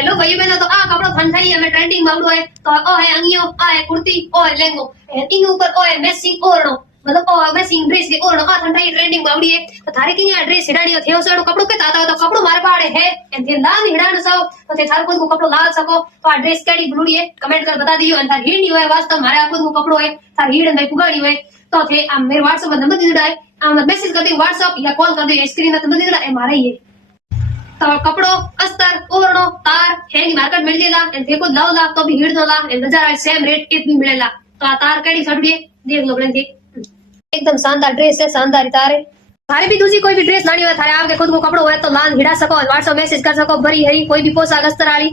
hello भाई मैंने तो आ कपड़ो फन थाई हमें ट्रेंडिंग में आवड़ो है तो ओ है अंगियो आ है कुर्ती ओ है लहंगो इन ऊपर ओ है मैचिंग ओरनो मतलब ओ मैचिंग ड्रेस के ओरनो आ थन थाई ट्रेंडिंग में आवड़ी है तो थारे की या ड्रेस हिडाणियो थेयो सड़ो कपड़ो के ताता तो कपड़ो मारे पाड़े है एन थे लाल हिडाण सो तो थे थारे कोई को कपड़ो लाल सको तो आ ड्रेस केडी ब्लूडी है कमेंट कर बता दियो अन थार हीड नहीं होय वास्तव मारे आपको को कपड़ो है थार हीड में पुगाड़ी होय तो थे आ मेरे व्हाट्सएप नंबर दे दे आ मैसेज कर दे व्हाट्सएप या कॉल कर दे स्क्रीन पे नंबर दे दे ए मारे ही तो कपड़ो अस्तर ओरनो तार हेंगी मार्केट मिल जेला एन थे को लावला तो भी हिड दोला एन बाजार सेम रेट इतनी मिलेला तो आ तार केडी छड़िए देख लो ब्लेन थी एकदम शानदार ड्रेस है शानदार तार है थारे भी दूसरी कोई भी ड्रेस लानी हो थारे आपके खुद को कपड़ो है तो लान हिड़ा सको व्हाट्सएप मैसेज कर सको बड़ी हरी कोई भी पोशाक अस्तर वाली